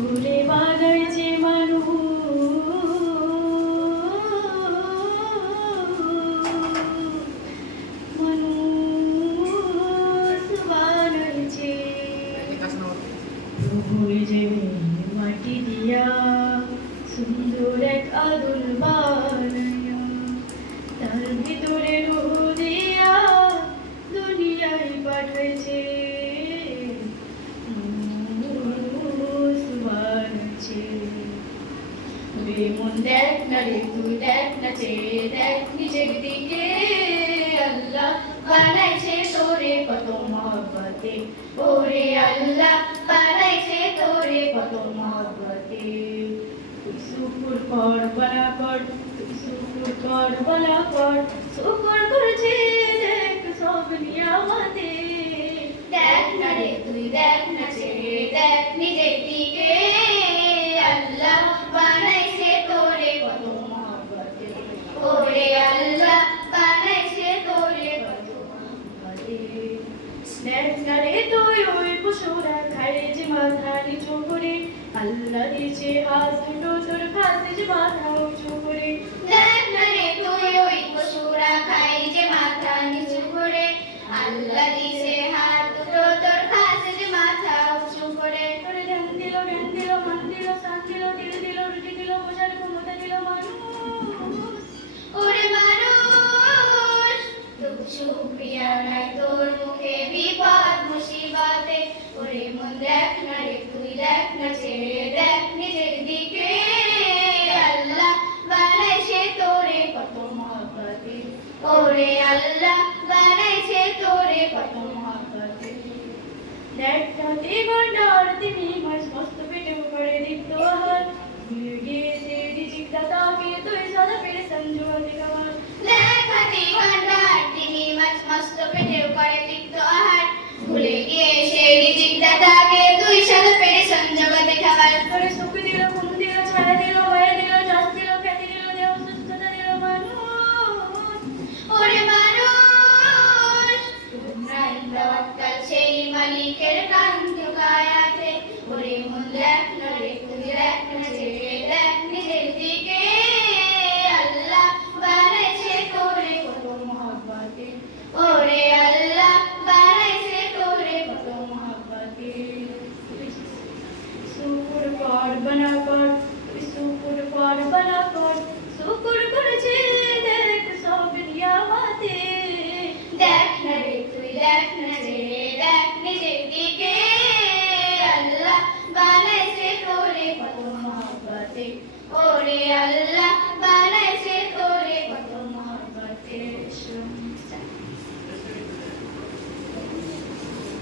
ওরে বানাইছে মানুষ বানাইছে প্রভুর যে মাটি দিয়া সুন্দর এক আদল বানাইয়া তার ভিতরে রূহ দিয়া দুনিয়ায় পাঠাইছে মন দেখ না রে তুই দেখ না চেয়ে দেখ নিজের দিকে আল্লাহ বানাইছে তোরে কত মহব্বতে ওরে আল্লাহ বানাইছে তোরে কত মহব্বতে তুই শুকুর কর বলা কর তুই শুকুর কর বলা কর শুকুর করছে দেখ সব নিয়ামতে দেখ না রে তুই দেখ না চেয়ে দেখ নিজের দিকে আল্লাহ বানাইছে তোরে কত মহব্বতে ওরে আল্লাহ বানাইছে তোরে কত মহব্বতে দেখ না রে তুই ওই পশুরা খায় যে মাথা নিচু করে আল্লাহ দিয়েছে হাত দুটো তোর খাতে যে মাথা উঁচু করে দেখ না রে তুই ওই পশুরা খায় যে মাথা নিচু করে আল্লাহ দিয়েছে হাত দুটো তোর খাতে যে মাথা উঁচু করে তোরে ধ্যান দিল জ্ঞান দিল মান দিল শান দিল দিল দিল রুটি দিল বোঝার ক্ষমতা দিল মানুষ ওরে মানুষ দুঃখ সুখ প্রিয়া নাই তোর মুখে বিপদ মুসিবতে ওরে মন দেখ না রে তুই দেখ না ছেড়ে দেখ নিজের দিকে আল্লাহ বানাইছে তোরে কত মহব্বতে ওরে আল্লাহ বানাইছে তোরে কত মহব্বতে দেখ রাতে গন্ডার তিনি মাছ মস্ত পেটে করে দীপ্ত আহার ভুলে গিয়েছে রিজিকটা তাকে তুই সাদা পেরে সঞ্জুয়া দেখাবার দেখ রাতে গন্ডার তিনি মাছ মস্ত পেটে করে দীপ্ত আহার ভুলে গিয়েছে রিজিকটা তাকে তুই সাদা পেরে সঞ্জুয়া দেখাবার তোরে সুখ দিল ঘুম দিল ছায়া দিল মায়া দিল যশ দিল খ্যাতি দিল দেহ সুস্থতা দিল মানুষ ওরে মানুষ নাই তাওয়াক্কাল সেই মালিকের কান্ত গায়াতে ওরে মন দেখ না রে তুই দেখ না ছেড়ে দেখ নিজের দিকে আল্লাহ বানাইছে তোরে কত মহব্বতে ওরে আল্লাহ বানাইছে তোরে কত মহব্বতে শুকুর কর বনা কর তুই শুকুর কর বনা কর শুকুর করেছে দেখ সব নিয়ামতে দেখ না রে তুই দেখ না ছেড়ে দেখ নিজের দিকে আল্লাহ বানাইছে তোরে কত মহব্বতে ওরে আল্লাহ